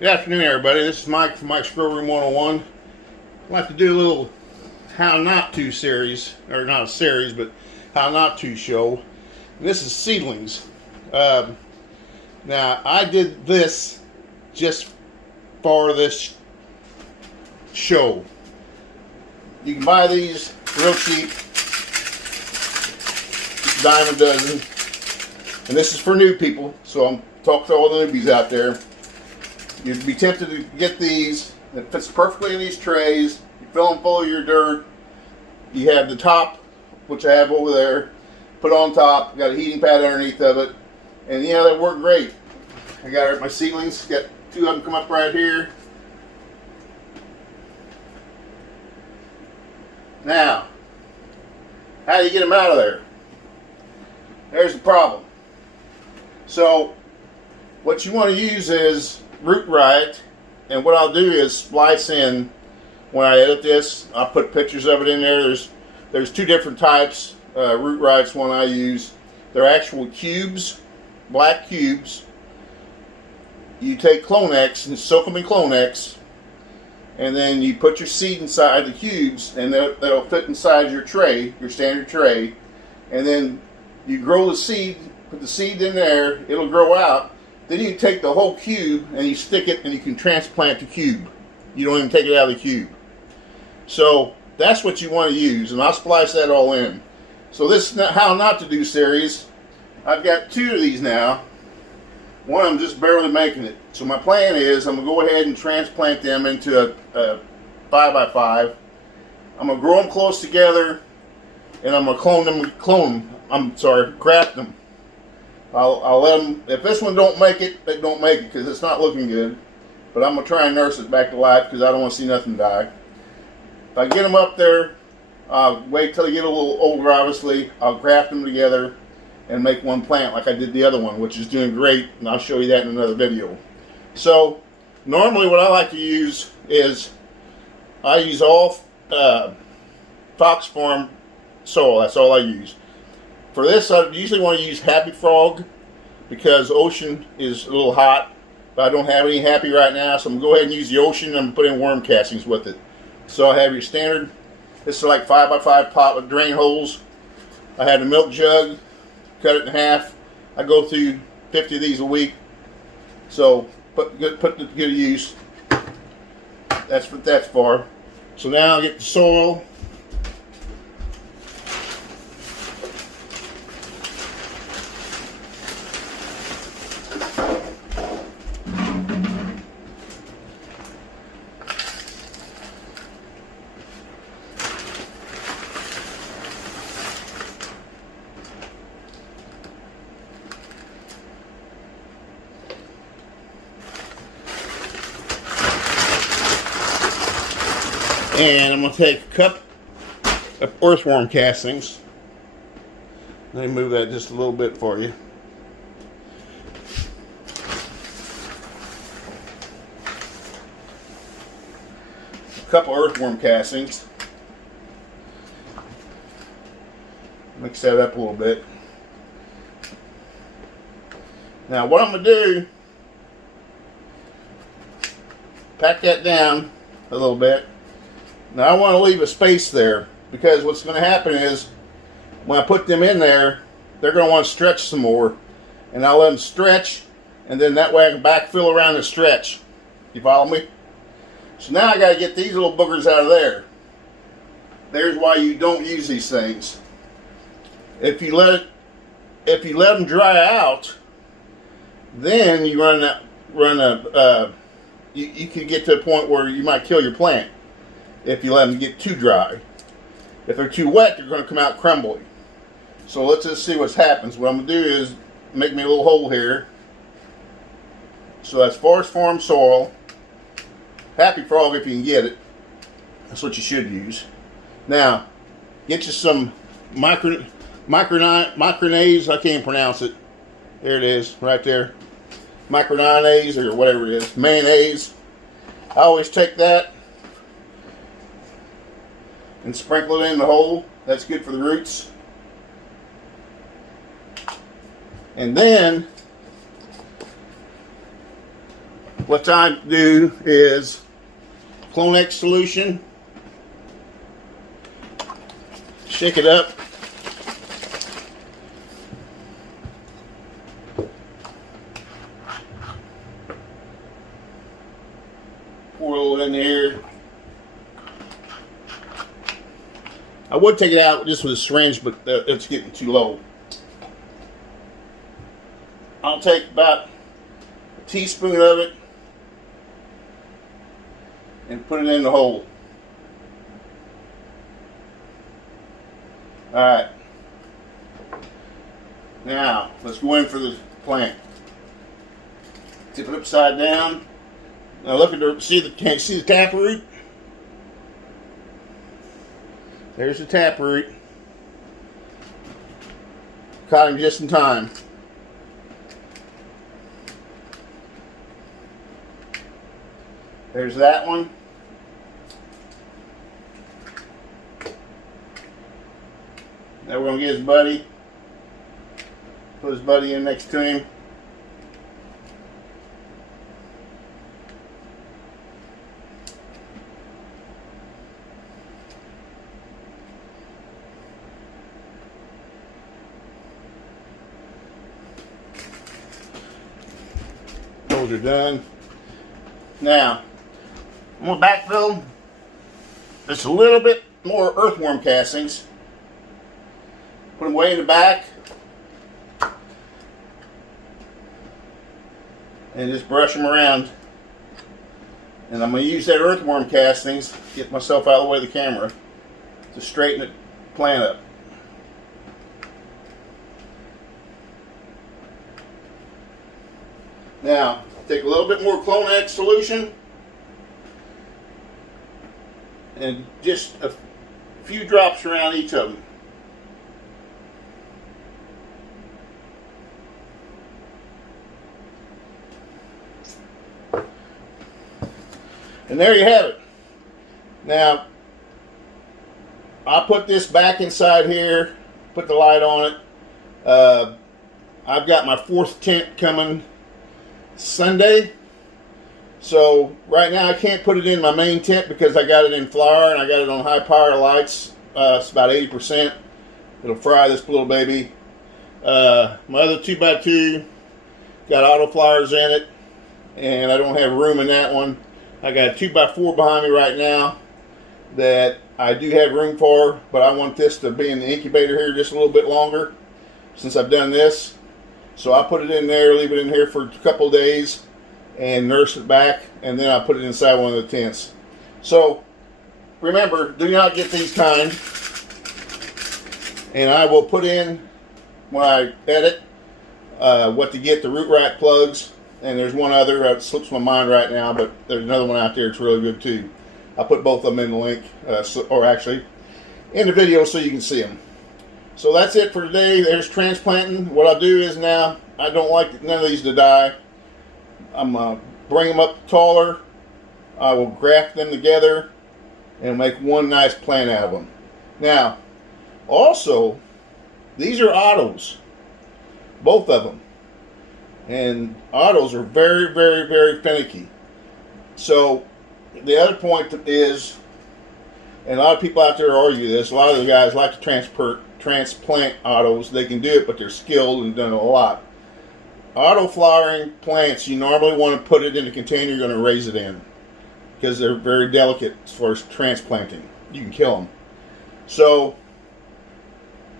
Good afternoon, everybody. This is Mike from Mike's Grow Room 101. I'd like to do a little how not to series, or not a series, but how not to show. And this is seedlings. Now, I did this just for this show. You can buy these real cheap, dime a dozen. And this is for new people, so I'm talking to all the newbies out there. You'd be tempted to get these. It fits perfectly in these trays. You fill them full of your dirt. You have the top, which I have over there, put on top. Got a heating pad underneath of it. And yeah, they work great. I got my seedlings. Got two of them come up right here. Now, how do you get them out of there? There's the problem. So, what you want to use is root right, and what I'll do is splice in. When I edit this, I'll put pictures of it in there. There's two different types. Root right's one I use. They're actual cubes, black cubes. You take Clonex and soak them in Clonex, and then you put your seed inside the cubes, and that'll fit inside your tray, your standard tray. And then you grow the seed, put the seed in there, it'll grow out. Then you take the whole cube and you stick it, and you can transplant the cube. You don't even take it out of the cube. So that's what you want to use, and I'll splice that all in. So this how not to do series, I've got two of these now. One I'm just barely making it. So my plan is I'm going to go ahead and transplant them into a 5x5. I'm going to grow them close together, and I'm going to graft them. I'll let them, if this one don't make it, it don't make it because it's not looking good. But I'm going to try and nurse it back to life because I don't want to see nothing die. If I get them up there, I'll wait till they get a little older, obviously. I'll graft them together and make one plant like I did the other one, which is doing great, and I'll show you that in another video. So, normally what I like to use is, I use all Fox Farm soil. That's all I use. For this, I usually want to use Happy Frog because Ocean is a little hot, but I don't have any Happy right now, so I'm going to go ahead and use the Ocean and put in worm castings with it. So I have your standard, this is like 5x5 pot with drain holes. I have a milk jug, cut it in half. I go through 50 of these a week, so put to good use. That's what that's for. So now I'll get the soil. And I'm going to take a cup of earthworm castings. Let me move that just a little bit for you. A couple earthworm castings. Mix that up a little bit. Now what I'm going to do, pack that down a little bit. Now I want to leave a space there because what's going to happen is when I put them in there, they're going to want to stretch some more, and I'll let them stretch, and then that way I can backfill around the stretch. You follow me? So now I got to get these little boogers out of there. There's why you don't use these things. If you let them dry out, then you you can get to a point where you might kill your plant. If you let them get too dry. If they're too wet, they're going to come out crumbly. So let's just see what happens. What I'm going to do is make me a little hole here. So that's Forest Farm soil. Happy Frog if you can get it. That's what you should use. Now, get you some micronase, I can't pronounce it. There it is, right there. Micronase or whatever it is. Mayonnaise. I always take that and sprinkle it in the hole. That's good for the roots. And then what I do is Clonex solution, shake it up, pour a little in there. I would take it out just with a syringe, but it's getting too low. I'll take about a teaspoon of it and put it in the hole. Alright. Now, let's go in for the plant. Tip it upside down. Now look at the, can't you see the taproot? There's the taproot. Caught him just in time. There's that one. Now we're going to get his buddy. Put his buddy in next to him. Those are done. Now, I'm going to backfill just a little bit more earthworm castings. Put them way in the back. And just brush them around. And I'm going to use that earthworm castings, get myself out of the way of the camera, to straighten the plant up. Now, take a little bit more Clonex solution and just a few drops around each of them. And there you have it. Now, I'll put this back inside here, put the light on it. I've got my 4th tent coming Sunday. So right now I can't put it in my main tent because I got it in flower and I got it on high power lights. It's about 80%. It'll fry this little baby. My other 2x2 got auto flyers in it, and I don't have room in that one. I got a 2x4 behind me right now that I do have room for, but I want this to be in the incubator here just a little bit longer since I've done this. So I put it in there, leave it in here for a couple days, and nurse it back, and then I'll put it inside one of the tents. So remember, do not get these kind. And I will put in, when I edit, what to get, the root right plugs. And there's one other that slips my mind right now, but there's another one out there that's really good too. I'll put both of them in the link, or actually in the video so you can see them. So that's it for today. There's transplanting. What I'll do is now, I don't like none of these to die. I'm going to bring them up taller. I will graft them together and make one nice plant out of them. Now, also, these are autos. Both of them. And autos are very, very, very finicky. So, the other point is, and a lot of people out there argue this, a lot of the guys like to transplant autos. They can do it, but they're skilled and done it a lot. Auto flowering plants, you normally want to put it in a container you're going to raise it in, because they're very delicate as far as transplanting. You can kill them. So,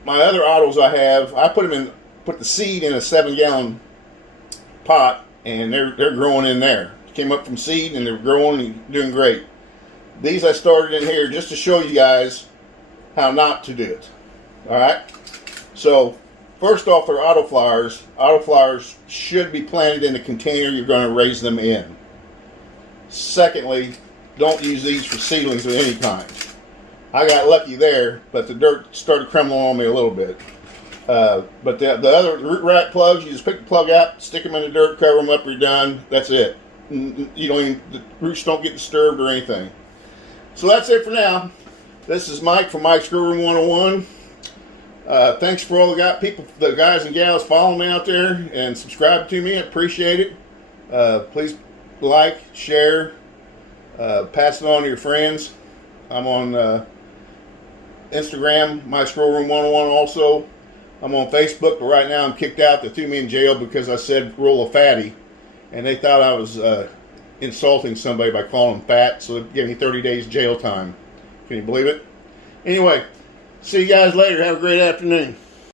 my other autos I have, I put the seed in a 7-gallon pot, and they're growing in there. Came up from seed and they're growing and doing great. These I started in here just to show you guys how not to do it. Alright? So, first off, they're auto flowers. Auto flowers should be planted in the container you're going to raise them in. Secondly, don't use these for seedlings of any kind. I got lucky there, but the dirt started crumbling on me a little bit. But the other root right plugs, you just pick the plug out, stick them in the dirt, cover them up, you're done. That's it. You don't even, the roots don't get disturbed or anything. So that's it for now. This is Mike from Mike's Grow Room 101. Thanks for all the guys and gals following me out there and subscribe to me. I appreciate it. Please like, share, pass it on to your friends. I'm on Instagram, My Scroll Room 101 also. I'm on Facebook, but right now I'm kicked out. They threw me in jail because I said roll a fatty. And they thought I was insulting somebody by calling them fat, so they gave me 30 days jail time. Can you believe it? Anyway, see you guys later. Have a great afternoon.